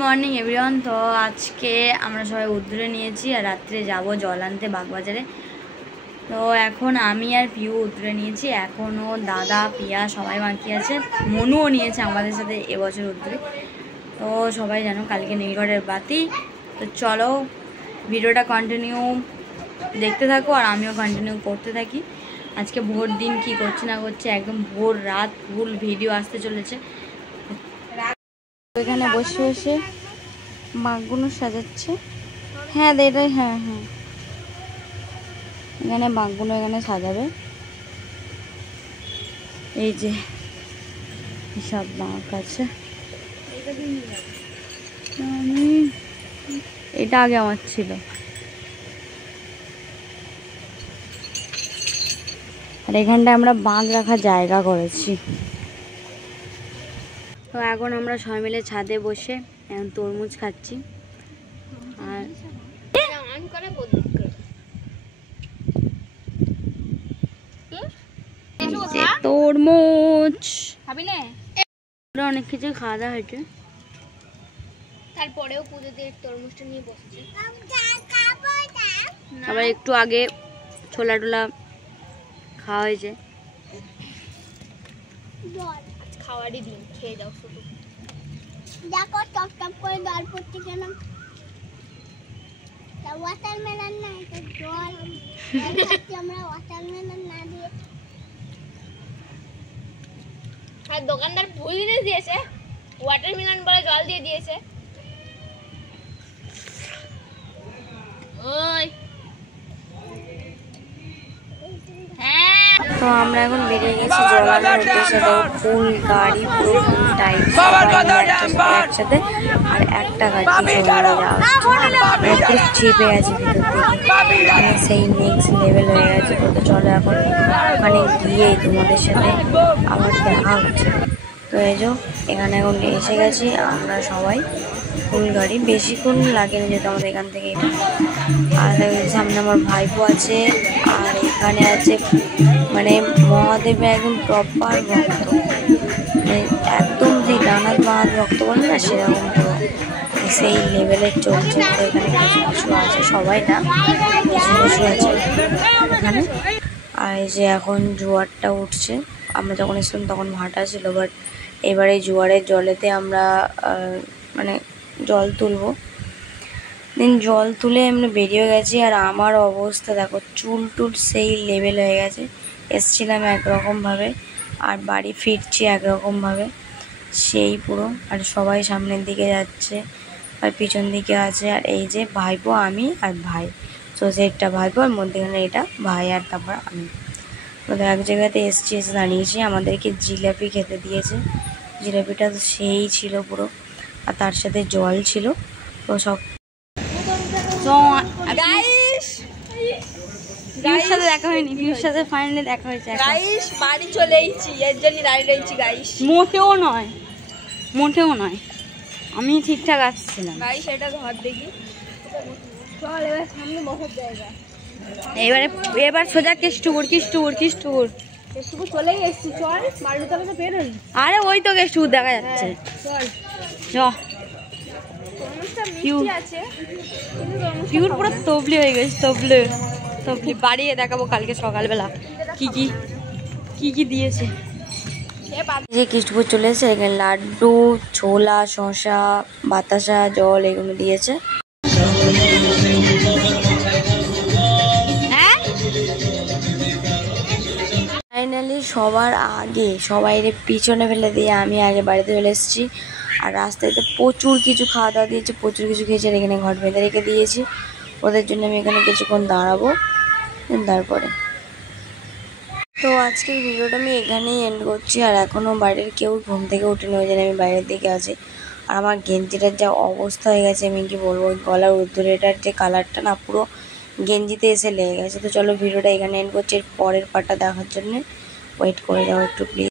Morning everyone. তো আজকে আমরা সবাই উদ্দূরে নিয়েছি আর রাত্রে যাব জল আনতে বাগবাজারে। তো এখন আমি আর পিউ উদ্দূরে নিয়েছি, এখনও দাদা পিয়া সবাই বাকি আছে, মনুও নিয়েছে আমাদের সাথে এবছর উদ্দূরে। তো সবাই জানো কালকে নীলগড়ের বাতি। তো চলো ভিডিওটা কন্টিনিউ দেখতে থাকো আর আমিও কন্টিনিউ করতে থাকি। আজকে ভোর দিন কি করছে না করছে, একদম ভোর রাত ফুল ভিডিও আসতে চলেছে। এখানে বসে বসে বাঘগুলো সাজাচ্ছে। হ্যাঁ এটাই, হ্যাঁ হ্যাঁ, এখানে বাঘগুলো এখানে সাজাবে। এই যে সব বাঘ আছে। এটা আগে আমার ছিল। আর এখানটায় আমরা বাঘ রাখার জায়গা করেছি। তো এখন আমরা সবাই মিলে ছাদে বসে এখন তরমুজ খাচ্ছি। আর তরমুজ অনেক কিছু খাওয়া দাওয়া হয়েছে, তারপরেও পুজো দিয়ে তরমুজটা নিয়ে বসেছি। আবার একটু আগে ছোলা টোলা খাওয়া হয়েছে। খাওয়ারই দিন, খেয়ে যাও শুধু। দেখো টপ টপ করে জল পড়ছে কেন? ওয়াটারমেলন না, এটা জল। আমরা ওয়াটারমেলন না দিয়ে, আর দোকানদার ভুল জিনিস দিয়েছে, ওয়াটারমেলন বলে জল দিয়ে দিয়েছে। ওই তো আমরা এখন বেরিয়ে গেছি জল আনার উদ্দেশ্যে। ফুল গাড়ি পুরো ফুল টাইপ একসাথে, আর একটা গাড়ি জলে যাওয়া চেপে গেছে ভিতর থেকে, সেই নেক্সট লেভেল হয়ে গেছে। তো চলো এখন ওখানে গিয়ে তোমাদের সাথে আবার দেখা হচ্ছে। তো এই যে এখানে এখন এসে গেছি আমরা সবাই। ফুল গাড়ি বেশিক্ষণ লাগেনি যেহেতু আমাদের এখান থেকে এটা। আর সামনে আমার ভাইপো আছে, আর এখানে আছে মানে মহাদেবের একদম প্রপার ভক্ত, মানে একদম সেই ডানাত মাহাত ভক্ত বলে না, সেরকম পুরো সেই লেভেলের চলছে। তো এখানে কিছু কিছু আছে, সবাই না কিছু কিছু আছে এখানে। আর এই যে এখন জোয়ারটা উঠছে, আমরা যখন এসেছিলাম তখন ভাটা ছিল, বাট এবারে জোয়ারের জলেতে আমরা মানে জল তুলবো। দিন জল তুলে আমরা বেরিয়ে গেছি। আর আমার অবস্থা দেখো, চুল টুল সেই লেভেল হয়ে গেছে। এসছিলাম একরকমভাবে আর বাড়ি ফিরছি একরকমভাবে, সেই পুরো। আর সবাই সামনের দিকে যাচ্ছে আর পিছন দিকে আছে। আর এই যে ভাইপো, আমি আর ভাই, তো সেটা ভাইপো আর মধ্যেখানে এটা ভাই, আর তারপর আমি। তো এক জায়গাতে এসছি, এসে দাঁড়িয়েছি, আমাদেরকে জিলাপি খেতে দিয়েছে। জিলাপিটা তো সেই ছিল পুরো, আর তার সাথে জল ছিল। তো সব পিউর সাথে দেখা হয়নি, পিউর সাথে ফাইনালি দেখা হয়েছে। গাইস বাড়ি চলে এসেছি, এর জন্য দাঁড়িয়ে রয়েছি গাইস। মোটেও নয়, মোটেও নয়, আমি ঠিকঠাক আসছিলাম। গাইস এটা ঘর দেখি, চল এবার সামনে বসার জায়গা। এবার সোজা কেষ্টপুর চলেই এসেছি, চল মালুতলা তো বেরোই। আরে ওই তো কেষ্টপুর দেখা যাচ্ছে, চল। পিউর পুরো তবলি হয়ে গেছে, তবলি বাড়িয়ে দেখাবো কালকে সকালবেলা কি কি দিয়েছে। যে কৃষ্ণপুর চলে এসেছে, এখানে লাড্ডু, ছোলা, শসা, বাতাসা, জল এগুলো দিয়েছে। ফাইনালি সবার আগে সবাইরে পিছনে ফেলে দিয়ে আমি আগে বাড়িতে চলে এসেছি। আর রাস্তায় তো প্রচুর কিছু খাওয়া দাওয়া দিয়েছে, প্রচুর কিছু খেয়েছে। আর এখানে ঘর বেঁধে রেখে দিয়েছি ওদের জন্য, আমি এখানে কিছুক্ষণ দাঁড়াবো তারপরে। তো আজকের ভিডিওটা আমি এখানেই এন্ড করছি। আর এখনও বাড়ির কেউ ঘুম থেকে উঠেনি, ওই জন্য আমি বাইরের দিকে আছি। আর আমার গেঞ্জিটার যা অবস্থা হয়ে গেছে আমি কি বলবো, ওই গলার উদ্দুরেটার যে কালারটা না পুরো গেঞ্জিতে এসে লেগে গেছে। তো চলো ভিডিওটা এখানে এন্ড করছি, এর পরের পার্টটা দেখার জন্য ওয়েট করে যাও একটু প্লিজ।